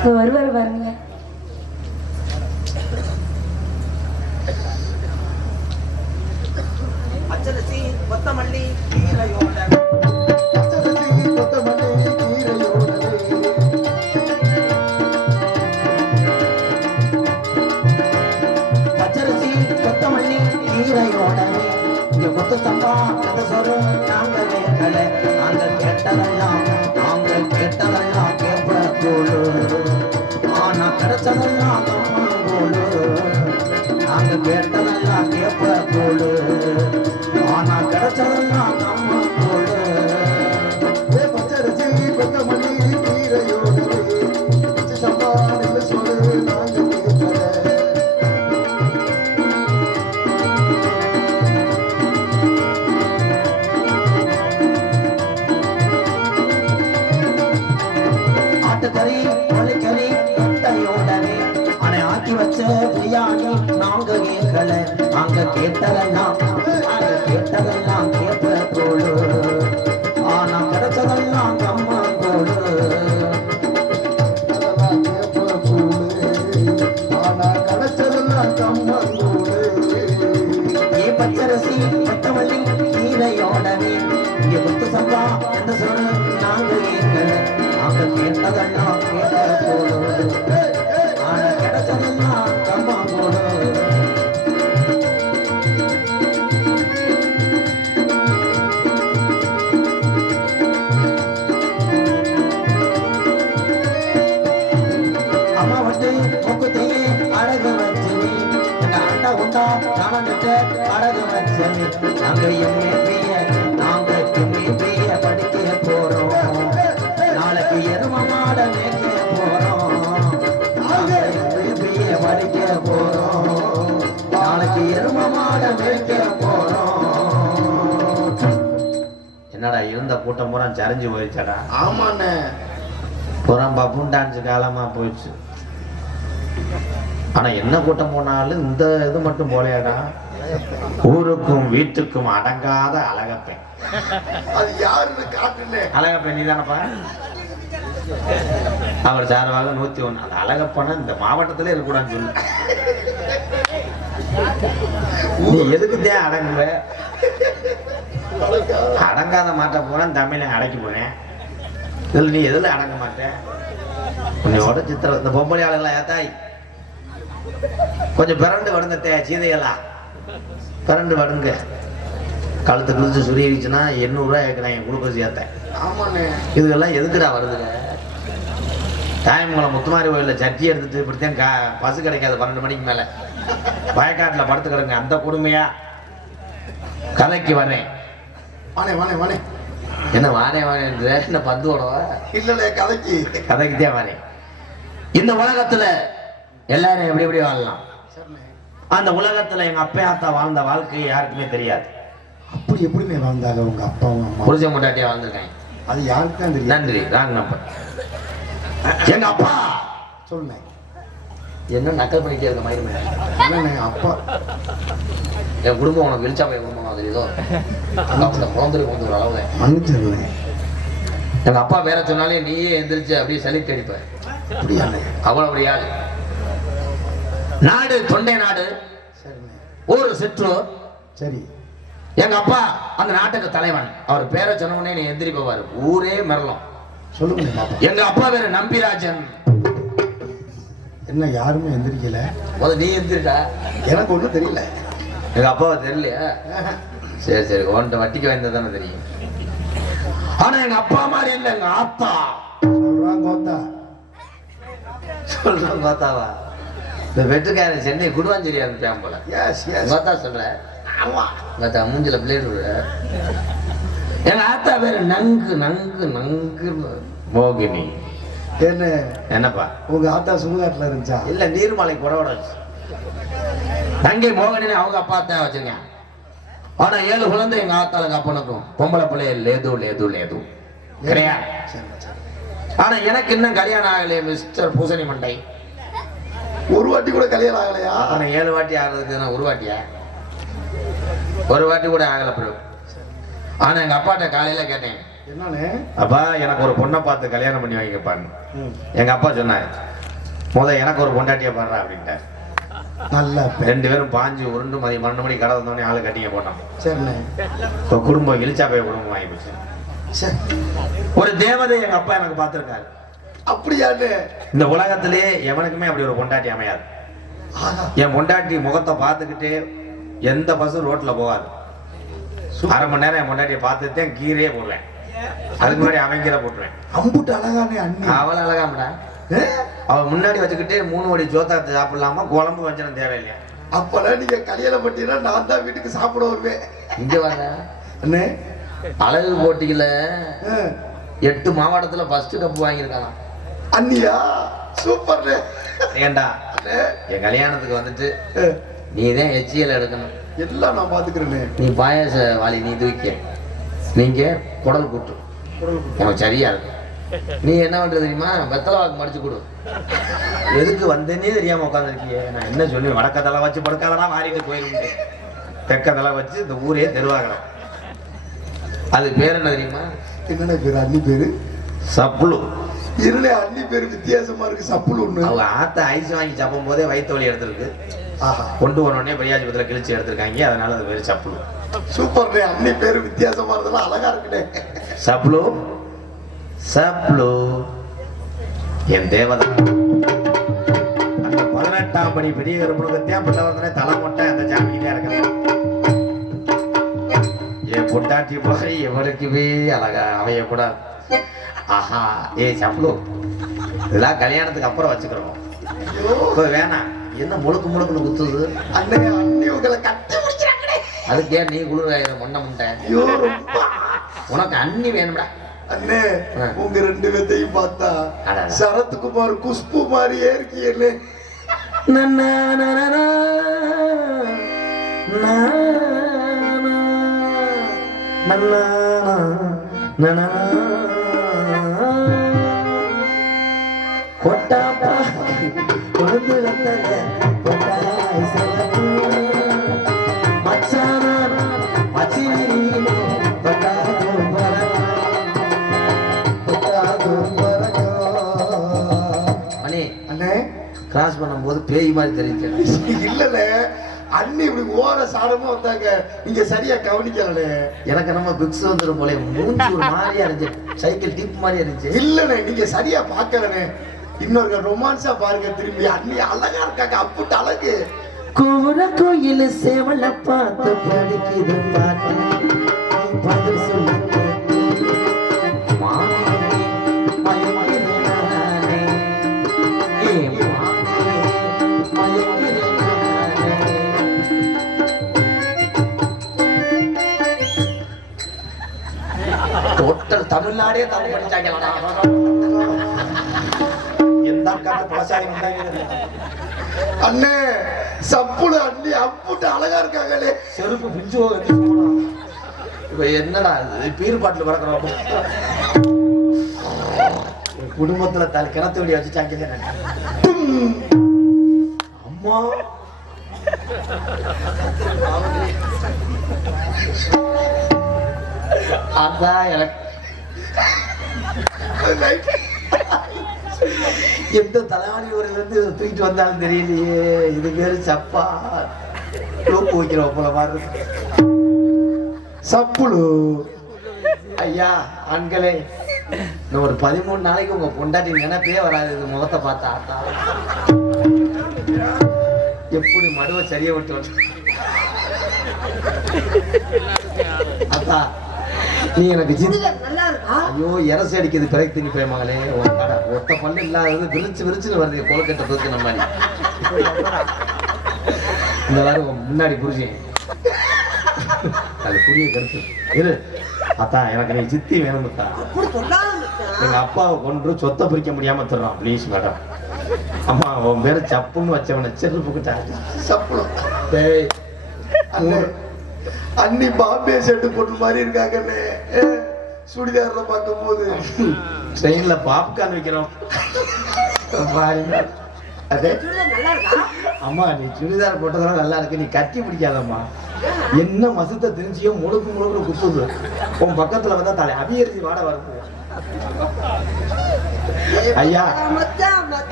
இப்போ வருவார் பாருங்க. இருந்த கூட்டம் பூரா சரிஞ்சு போயிடுச்சடா. ஆமாண்ணே. புறம் பப்பும் டான்ஸ் காலமா போயிடுச்சு. ஆனா என்ன கூட்டம் போனாலும் இந்த இது மட்டும் போலையாடா. ஊருக்கும் வீட்டுக்கும் அடங்காத அழகப்பெண். அது யாருன்னு காட்டுனே. அழகப்பெண் நீ தானப்பா அவர் சார்பாக நூத்தி ஒண்ணு அந்த அழகப்பன இந்த மாவட்டத்திலே இருக்கக்கூடாதுன்னு சொல்லு. நீ எதுக்குதான் அடங்குவ? அடங்காத மாட்ட போறேன் தமிழை அடக்கி போறேன் இதுல நீ எதுல அடங்க மாட்டேன் உன்னையோட சித்திரம் இந்த பொம்பளை ஆளுங்களா ஏத்தாய் கொஞ்சம் பிறண்டு வடுங்க தே சீதைகளா பிறண்டு வடுங்க. கழுத்து கிழிச்சு சுருகிச்சுன்னா எண்ணூறுரூவா கேட்குறேன் குளுக்கோஸ் ஏத்தேன். ஆமாண்ணே. இதுக்கெல்லாம் எதுக்குடா வருதுங்க தாயமங்கலம் முத்துமாரி கோயிலில் சட்டி எடுத்துட்டு இப்படித்தான் கா பசு கிடைக்காது பன்னெண்டு மணிக்கு மேலே. வயக்காட்டில் படுத்து கிடங்க அந்த கொடுமையா? கதைக்கு வரேன். வாணே வாணே வாணே என்ன வானே வானே என்ன பந்து ஓடவா? இல்லண்ணே கதைக்கு. கதைக்கு தான் வரேன் இந்த உலகத்துல எல்லாரும் எப்படி எப்படி வாழலாம்? அந்த உலகத்துல எங்க அப்பா அத்தா வாழ்ந்த வாழ்க்கை யாருக்குமே தெரியாது. அப்படி எப்படிண்ணே வாழ்ந்தாங்க உங்க அப்பாவும் அம்மா புருஷன் முட்டாட்டியா வாழ்ந்திருக்காங்க. அது யாருக்கு தான் தெரியும் நன்றி ராங் நம்பர். எங்க அப்பா! சொல்லுண்ணே என்ன நக்கல் பண்ணிட்டே இருக்க என்னண்ணே அப்பா. என் குடும்பம் உனக்கு வெளிச்சா போய் குடும்பம் அது ஏதோ. அந்த குழந்தை குழந்தை ஒரு அளவு. மன்னிச்சிருண்ணே எங்க அப்பா பேர சொன்னாலே நீயே எந்திரிச்சு அப்படியே அடிப்ப அப்படியாண்ணே. அவ்வளவு ஆளு நாடு தொண்டை நாடு. ஊர் சிற்றூர். சரி. எங்க அப்பா அந்த நாட்டுக்கு தலைவன். அவர் பேரை சொன்ன உடனே நீ எந்திரி போவாரு. ஊரே மிரளும். சொல்லுங்கண்ணே பாப்பா எங்க அப்பா பேரு நம்பிராஜன். என்ன யாருமே எந்திரிக்கல? முத நீ எந்திரிடா. எனக்கு ஒன்றும் தெரியல. எங்க அப்பாவை தெரியலையா? சரி சரி உன்கிட்ட வட்டிக்கு வாய்ந்தது தானே தெரியும். ஆனா எங்க அப்பா மாதிரி இல்ல எங்க ஆத்தா. சொல்றாங்க கோத்தா சொல்றேன் பார்த்தாவா இந்த வெட்டுக்காரன் சென்னை குடுவாஞ்சேரி அனுப்பியான் போல. ஆத்தா சொல்ற? ஆமா. உங்க ஆத்தா மூஞ்சில பிளேடு விட எங்க ஆத்தா பேரு நங்கு நங்கு நங்கு மோகினி. என்ன? என்னப்பா? உங்க ஆத்தா சுடுகாட்டுல இருந்துச்சா? இல்ல நீர்மலை குறவோட தங்கை மோகனின்னு அவங்க அப்பா தான் வச்சிருக்கேன் ஆனா ஏழு குழந்தை எங்க ஆத்தாளுக்கு அப்பனுக்கும். பொம்பளை பிள்ளைய லேது லேது லேது. கிடையாது ஆனா எனக்கு இன்னும் கல்யாணம் ஆகலையே மிஸ்டர் பூசணி மண்டை. ஒரு வாட்டி கூட கல்யாணம் ஆகலையா? ஆனா ஏழு வாட்டி ஆகிறதுக்கு நான் ஒரு வாட்டியா? ஒரு வாட்டி கூட ஆகல ப்ரோ ஆனா எங்க அப்பாட்ட காலையில கேட்டேன். அப்பா எனக்கு ஒரு பொண்ணை பார்த்து கல்யாணம் பண்ணி வைங்கப்பான்னு ம், எங்க அப்பா சொன்னாரு முத எனக்கு ஒரு பொண்டாட்டியை பாடுறா அப்படின்ட்டார். நல்ல ரெண்டு பேரும் பாஞ்சு உருண்டு மதி பன்னெண்டு மணி கடை வந்தோடனே ஆளு கட்டிங்க சரிண்ணே. இப்போ குடும்பம் இழிச்சாப்பைய குடும்பம் ஆகி போச்சு. சரி. ஒரு தேவதை எங்க அப்பா எனக்கு பார்த்திருக்காரு. அப்படியாண்ணே. இந்த உலகத்திலேயே எவனுக்குமே அப்படி ஒரு பொண்டாட்டி அமையாது. என் பொண்டாட்டி முகத்தை பார்த்துக்கிட்டே எந்த பஸ்ஸும் ரோட்ல போகாது. அரை மணி நேரம் என் பொண்டாட்டியை பார்த்துட்டு கீரையே போடுவேன் அதுக்கு முன்னாடி அவங்கிற போட்டுருவேன். அம்புட்டு அழகானே அண்ணி. அவளை அழகாமடா ஏ? அவ முன்னாடி வச்சுக்கிட்டே மூணு வடி ஜோத்தாத்து சாப்பிடலாமா? குழம்பு வச்சனும் தேவையில்லையா? அப்பெல்லாம் நீங்க கல்யாணம் பண்ணிட்டீங்கன்னா நான் தான் வீட்டுக்கு சாப்பிட வருவேன். இங்க வர அண்ணே. அழகு போட்டியில எட்டு மாவட்டத்துல ஃபர்ஸ்ட் கப் வாங்கியிருக்காங்க அண்ணியா சூப்பர்ண்ணே. ஏண்டா? என் கல்யாணத்துக்கு வந்துட்டு நீ தான் எச்சியல் எடுக்கணும். எல்லாம் நான் பாத்துக்கிறேனே நீ பாயாச வாளி நீ தூக்க நீங்க குடல் கூட்டு. உனக்கு சரியா இருக்கும் நீ என்ன பண்றது தெரியுமா? வெத்தலை வாக்கு மடிச்சு கொடு. எதுக்கு வந்தேனே தெரியாம உட்காந்துருக்கிய நான் என்ன சொல்லி வடக்க தலை வச்சு படுக்காதடா மாறிட்டு போயிருந்தேன் தெக்க தலை வச்சு இந்த ஊரே தெருவாகலாம் அது பேர் என்ன தெரியுமா? என்னண்ணே பேரு? அண்ணி பேரு? சப்புளு. இருளே அண்ணி பேரு வித்தியாசமா இருக்கு சப்புல் ஒண்ணு. அவங்க ஆத்த ஐஸ் வாங்கி சாப்பிடும் போதே வயிற்று வலி எடுத்திருக்கு. கொண்டு வரணுன்னே பெரியாஜபத்தில் கிழிச்சு எடுத்திருக்காங்க. அதனால அது பேர் சப்புளு. சூப்பர்ண்ணே அண்ணி பேரு வித்தியாசமா இருந்ததுலாம் அழகா இருக்குண்ணே. சப்ளு சப்ளு என் தேவதை. அந்த பதினெட்டாம் படி பெரிய கருமுகத்தையும் பிள்ளை தலை மொட்டை அந்த ஜாமியில இருக்கணும் என் பொட்டாட்டி போய் எவனுக்குமே அழகா அமையக்கூடாது. ஆஹா ஏ சப்ளு இதெல்லாம் கல்யாணத்துக்கு அப்புறம் வச்சுக்கிறோம். வேணாம். என்ன முழுக்கு முழுக்குன்னு குத்துது அண்ணே அண்ணி உங்களை கட்டி முடிக்கிறாங்களே அதுக்கே நீ குளிராயிர மொண்டை முண்டை? ஐயோ ரொம்ப. உனக்கு அண்ணி வேணும்டா. அண்ணே. உங்க ரெண்டு பேத்தையும் பார்த்தா. சரத்குமார் குஷ்பு மாதிரியே இருக்கீங்களே நன்னா நனனா, நானா, நன்னா, நனனா. கொட்டாப்பா கிராஸ் பண்ணும்போது பேய் மாதிரி தெரியுது இல்லல அண்ணி இப்படி ஓர சாரமா வந்தாங்க. நீங்க சரியா கவனிக்கலனே எனக்கு நம்ம பிக்ஸ் வந்துடும் போல மூஞ்சி ஒரு மாதிரியா இருந்துச்சு. சைக்கிள் டிப் மாதிரியா இருந்துச்சு. இல்லனே நீங்க சரியா பாக்கலனே இன்னொரு ரொமான்ஸா பாருங்க திரும்பி. அண்ணி அழகா இருக்காங்க அப்புட்டு அழகு. கோர கோயில் சேவல பார்த்து படிக்குது பாட்டு பதில் சொல்லு. டோட்டல் தமிழ்நாடே தமிழ் படிச்சாங்களா காட்டு பழசாரி அண்ணே சப்புடு அண்ணி அப்புட்டு அழகா இருக்காங்களே. செருப்பு பிஞ்சு இப்ப என்னடா இது? பீர் பாட்டில் பறக்கிறோம் குடும்பத்துல தல் கிணத்து வெடி வச்சுட்டாங்க அம்மா. அதான் எனக்கு. எந்த தலைவாணி ஒரு வந்து தூக்கிட்டு வந்தாலும் தெரியலையே. இது பேரு சப்பா தூக்கு வைக்கிறோம் போல மாதிரி இருக்கு. ஐயா ஆண்களே இன்னும் ஒரு பதிமூணு நாளைக்கு உங்க பொண்டாட்டி நினைப்பே வராது. இது முகத்தை பார்த்தா ஆத்தா. எப்படி மடுவை சரியா விட்டு அத்தா நீ எனக்கு ஐயோ இரசு அடிக்குது. பிறகு திணி போய் மகளே உன் கடை. ஒத்த பல்லு இல்லாதது விரிச்சு விரிச்சுன்னு வருது. கொழுக்கட்டை தூக்குன மாதிரி. இந்த வாரம் முன்னாடி புரிஞ்சேன் அது புரிய கருத்து இரு. அத்தா எனக்கு நீ சித்தி வேணும்க்கா எங்க அப்பாவை கொன்று சொத்தை பிரிக்க முடியாம தர்றான். ப்ளீஸ் மேடம் அம்மா உன் பேரு சப்புன்னு வச்சவனை செருப்புக்கிட்டா சப்புடு டேய் அண்ணே. பாம்பே செட்டு போட்டு மாதிரி இருக்காங்கண்ணே. ஏ, சுடிதார்ல பார்க்கும் போது ட்ரெயின்ல பாப்கார்ன் வைக்கிறோம். பாருங்க. அதே அம்மா நீ சுடிதார் போட்டதெல்லாம் நல்லா இருக்கு. நீ கட்டி பிடிக்காதம்மா. என்ன மசத்தை தெரிஞ்சியோ முழுக்கு முழுக்கு குத்துது. உன் பக்கத்துல வந்தா தலை அவியரிசி வாட வருது. ஐயா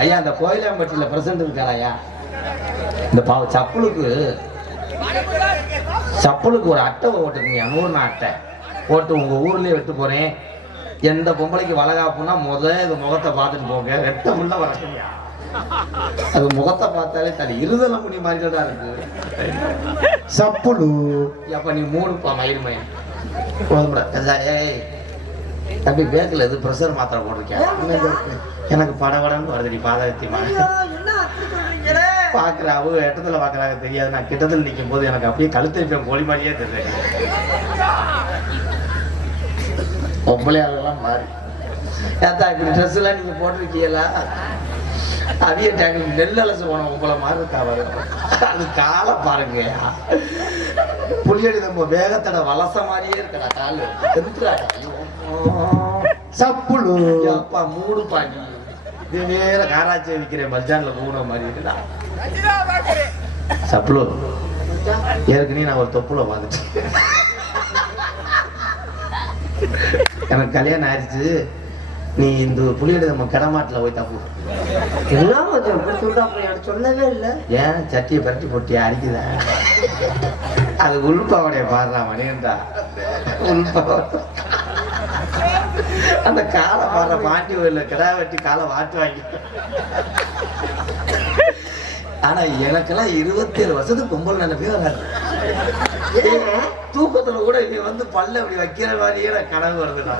ஐயா அந்த கோயிலாம்பட்டியில பிரசன்ட் இருக்காரா ஐயா. இந்த பாவ சப்புளுக்கு சப்புளுக்கு ஒரு அட்டை ஓட்டுக்குங்க நூறுனா அட்டை. போட்டு உங்க ஊர்லயே வெட்டு போறேன். எந்த பொம்பளைக்கு வளகாப்புனா முத இது முகத்தை பார்த்துட்டு போங்க. ரெட்ட உள்ள வரட்டுங்க அது முகத்தை பார்த்தாலே தலை இருதலை முடி மாதிரி தான் இருக்கு. சப்புலு அப்ப நீ மூணுப்பா மயில் மயில் போதும்டா ஏய். தம்பி பேக்கில் எது ப்ரெஷர் மாத்திரை போட்டிருக்கேன் எனக்கு படபடன்னு வருது நீ பாதகத்தியமா பாக்குற அவங்க எட்டத்துல பாக்குறாங்க தெரியாது. நான் கிட்டத்துல நிக்கும் போது எனக்கு அப்படியே கழுத்திருப்பேன் கோழி மாதிரியே தெரியும் பொம்பளையாளெல்லாம் மாறி. ஏத்தா இப்படி ட்ரெஸ் எல்லாம் நீங்க போட்டிருக்கீங்களா? அவிய டேங்க் நெல் அலசு போன உங்களை மாதிரி வரும் அது காலை பாருங்க. புளியடி நம்ம வேகத்தோட வலச மாதிரியே இருக்கடா காலு. எதுக்குடா ஐயோ. சப்புலு அப்பா மூடு பாண்டி இது நேர காராச்சி விற்கிறேன் பஸ்டாண்ட்ல மூணு மாதிரி இருக்குடா. சப்ளு ஏற்கனவே நான் ஒரு தொப்புல பார்த்துட்டேன். எனக்கு கல்யாணம் ஆயிடுச்சு நீ இந்த புளியடி நம்ம கடமாட்டில் போய் தப்பு. என்ன சொல்றாப்புல எனக்கு சொல்லவே இல்லை. ஏன்? சட்டியை பரட்டி போட்டியா? அடிக்குதா? அது உள்பாவடைய பாடுறா மணியன்டா உள்பாவடை அந்த காலை பாடுற மாட்டி கோயில்ல கிடா வெட்டி காலை வாட்டு வாங்கி ஆனா எனக்கெல்லாம் இருபத்தி ஏழு வருஷத்துக்கு கும்பல் நினைப்பே வராது. தூக்கத்துல கூட இவன் வந்து பல்ல இப்படி வைக்கிற மாதிரியே எனக்கு கனவு வருதுடா.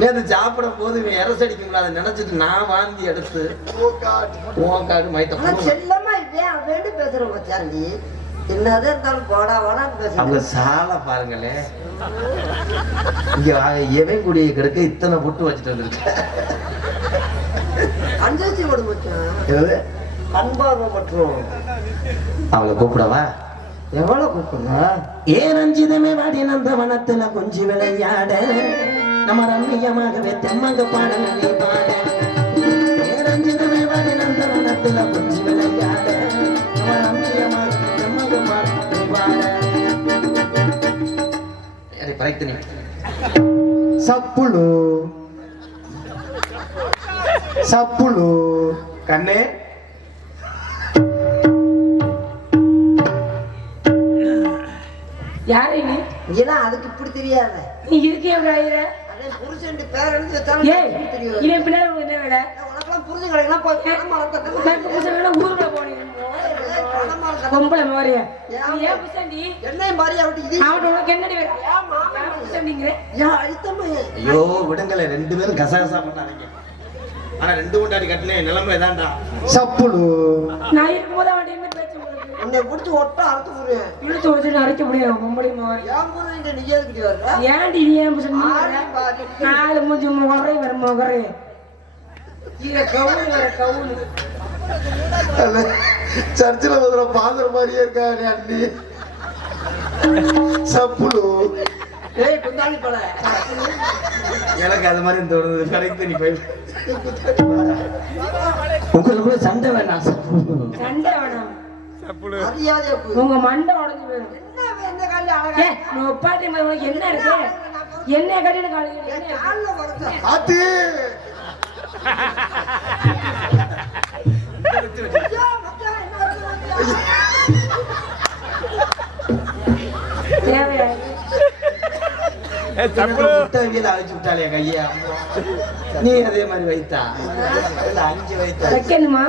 நேற்று சாப்பிடும் போது இவன் இரசடிக்கும் அதை நினைச்சிட்டு நான் வாந்தி எடுத்து ஓங்காடு மைத்த ஆனா செல்லமா இதே அவன் பேசுற மச்சான் நீ என்னதான் இருந்தாலும் போடா வாடான்னு அவங்க சாலை பாருங்களே. இங்க எவன் குடியை கிடக்க இத்தனை புட்டு வச்சுட்டு வந்திருக்க. அஞ்சு விடு மச்சான். அன்பார்வை மற்றும். அவளை கூப்பிடவா? எவ்வளவு கூப்பிடணும் ஏ ரஞ்சிதமே வாடி நந்த வனத்துல கொஞ்சி விளையாட? நம்ம ரம்மியமாகவே தெம்மங்க பாடல நீ பாட. ஏ ரஞ்சிதமே வாடி நந்த வனத்துல கொஞ்சி விளையாட? நம்ம ரம்மியமாக தெம்மங்க பாட. சப்புலு சப்புலு கண்ணே. யாரு நீ? இதெல்லாம் அதுக்கு இப்படி தெரியாத. நீ இருக்கே விடாயிர அதே புருஷன் பேர் எழுதி வச்சாலும் இவன் பின்னாடி உனக்கு என்ன வேலை? உனக்கெல்லாம் புரிஞ்சு கிடைக்கலாம் வேணா ஊருக்குள்ள இருக்கட்டும். பொம்பளை மாதிரிய? நீ ஏன் புதுசாண்டி என்னையும் மாதிரி அவட்டு இது அவன் உனக்கு என்னடி வேலை? ஏன் அழுத்தமா ஐயோ விடுங்களே ரெண்டு பேரும் கசகசா பண்ணாதீங்க. ஆனா ரெண்டு கொண்டாடி கட்டினே நிலைமை தான்டா சப்புலு நான் இருக்கும்போது அவன் என்ன உன்னை பிடிச்சி ஒட்ட அறுத்து போடுவேன் இழுத்து வச்சு அரைக்க முடியும் பொம்பளை மாதிரி ஏன் புரிஞ்சு நீ எதுக்கிட்டு வர்ற? ஏன்டி நீ ஏன். நாலு மூஞ்சி முகரே வர முகரே. இங்க கவுனு வர கவுனு. சர்ச்சில் வந்து பாக்குற மாதிரியே இருக்காரு அண்ணி. சப்புலு. எனக்கு அது மாதிரி தோணுது கடைக்கு நீ போய். உங்களுக்குள்ள சண்டை வேணாம் சண்டை வேணாம். உங்க மண்டை உடஞ்சு போயிடும். மாதிரி உனக்கு என்ன இருக்கு? என்ன கட்டின முட்டவியல அழிச்சு விட்டாலே கையா? நீ அதே மாதிரி வைத்தா? அஞ்சு வைத்தா? வைக்கணுமா?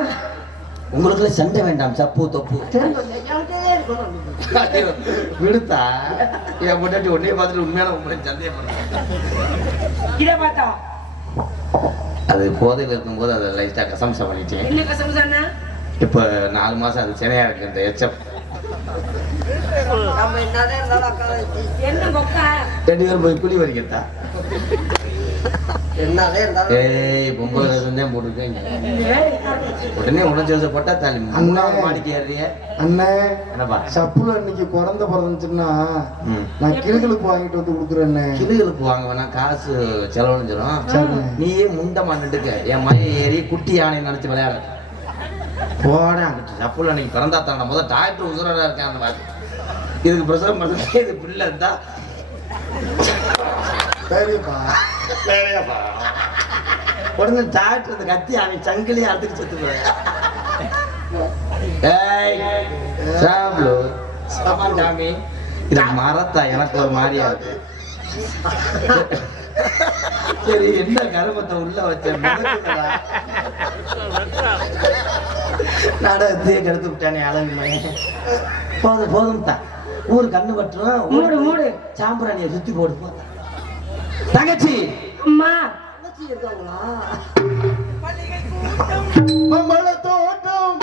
உங்களுக்குள்ள சண்டை வேண்டாம் சப்பு தொப்பு. விடுத்தா? என் முன்னாடி உன்னைய பார்த்துட்டு உண்மையான உங்களை சந்தேகம் பண்ணேன் இதை பார்த்தா? அது போதையில் இருக்கும்போது அதை லைட்டாக கசம்சம் பண்ணிட்டேன். என்ன இப்போ நாலு மாசம் அது சினையா இருக்கு இந்த பொக்கா ரெண்டு பேரும் போய் குழி வரிக்கத்தா? என்னதான் இருந்தாலும் ஏய் பொம்பளை தான் போட்டிருக்கேன் உடனே உடனே போட்டா தாலி மாடிக்கு ஏறிய அண்ணன் என்னப்பா? சப்புல இன்னைக்கு குழந்த பிறந்துச்சுன்னா நான் கிளுகளுக்கு வாங்கிட்டு வந்து கொடுக்குறேன் கிளுகளுக்கு வாங்க வேணாம் காசு செலவழிஞ்சிடும் நீயே முண்டை மண்ணுட்டுக்க என் மய ஏறி குட்டி யானை நினைச்சு விளையாட. போட சப்புல அன்னைக்கு பிறந்தா தாண்ட முதல் டாக்டர் உசுரா இருக்கேன் அந்த இதுக்கு பிரசவம் இது பிள்ளை சரிப்பா. சரியாப்பா. உடனே டாக்டர் அந்த கத்தி அவன் சங்கிலியை அறுத்துக்கு செத்து சாமி. இது மரத்தா எனக்கு ஒரு மாதிரியாது சரி என்ன கருமத்தை உள்ள வச்சேன் நாடகத்தையே கெடுத்து விட்டானே அழகு மகன் போதும் போதும் தான் ஊர் கண்ணு பட்டுரும். மூடு மூடு. சாம்பிராணியை சுத்தி போடு போதான் தங்கச்சி. அம்மா. தங்கச்சி இருக்காங்களா? மங்கள தோட்டம்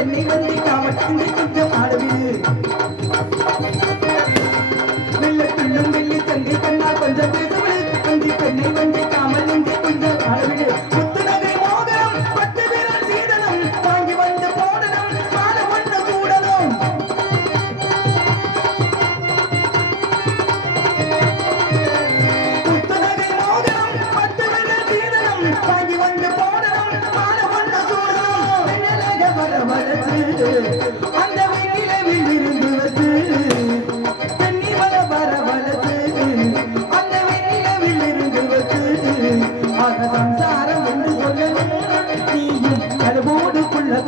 with me with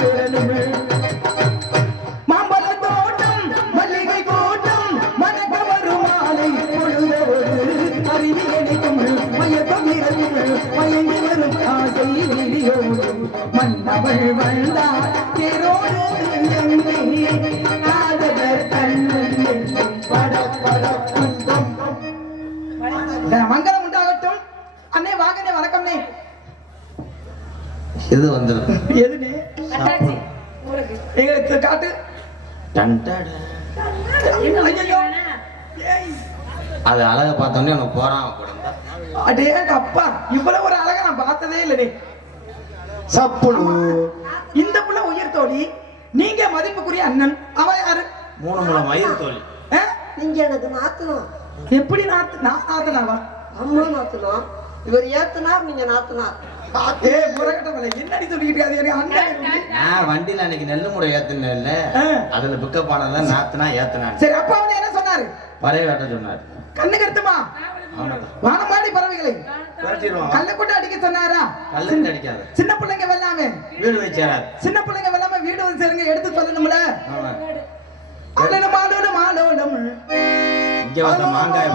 तेरे தோழி? நீங்க மதிப்புக்குரிய அண்ணன். அவ யாரு? மூணு மூலம் வயிறு தோழி. நீங்க எனக்கு நாத்தணும் எப்படி நாத்து நான் நாத்தனாவா? அம்மா நாத்தணும் இவர் ஏத்தனார் நீங்க நாத்தனார். வண்டியில அன்னைக்கு நெல்லு முறை ஏத்துனேன்ல அதுல பிக்கப் ஆனதான் நாத்துனா ஏத்தனா சரி அப்பா என்ன சொன்னாரு? பழைய வேட்ட சொன்னாரு. கண்ணு கருத்துமா வானமாடி பறவைகளை. கல்லுக்குட்ட அடிக்க சொன்னாரா? கல்லுக்கு அடிக்காத. சின்ன பிள்ளைங்க வெல்லாமே வீடு வச்சாரு சின்ன பிள்ளைங்க வெல்லாமே வீடு வந்து சேருங்க எடுத்து சொல்லணும்ல ஆடணும் ஆடணும் ஆடணும் இங்க வந்த மாங்காய்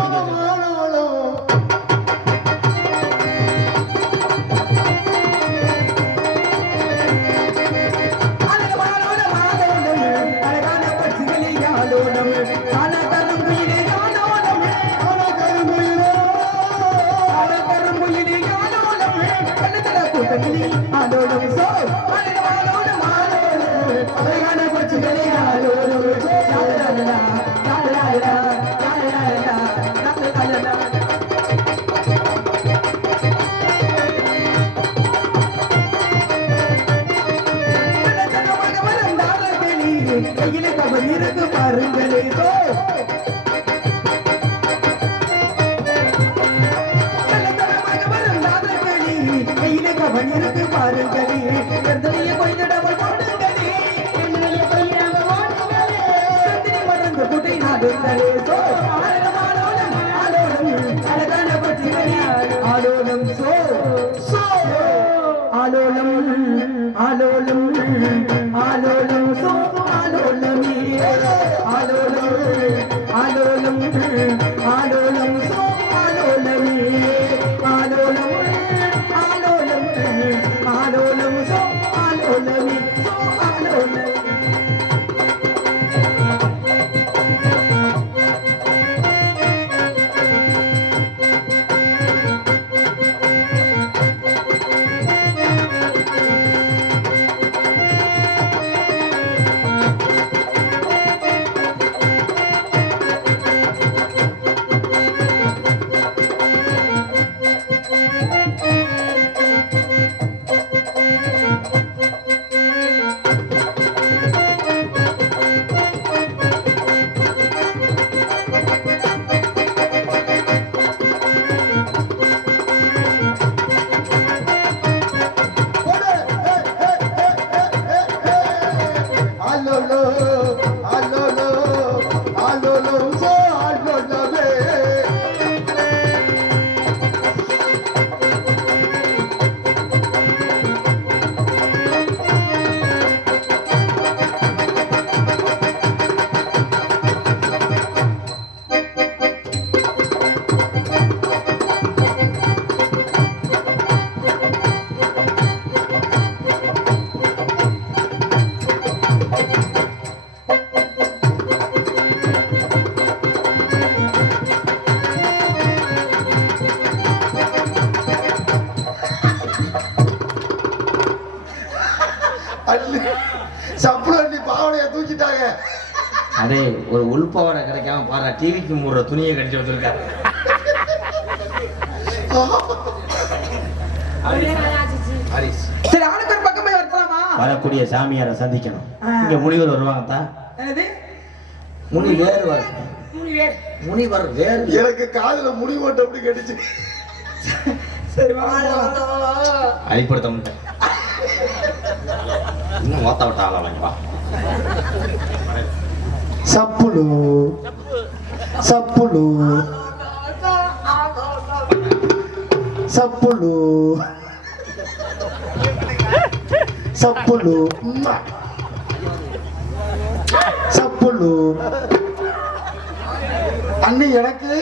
ಸುಂದರೇ பாரு டிவிக்கு மூடுற துணியை கடிச்சு வச்சிருக்காரு. சரி அவனுக்கு ஒரு வரலாமா வரக்கூடிய சாமியாரை சந்திக்கணும். இங்க முனிவர் வருவாங்க தான் முனி வேறு வர. முனிவர் வேறு. எனக்கு காதுல முனி ஓட்ட அப்படி கடிச்சு. சரி அடிப்படுத்த முடியும் இன்னும் ஓத்த விட்ட ஆளா சப்புளு సప్పులు. సప్పులు. సప్పులు. సప్పులు. అన్ని ఎడకి.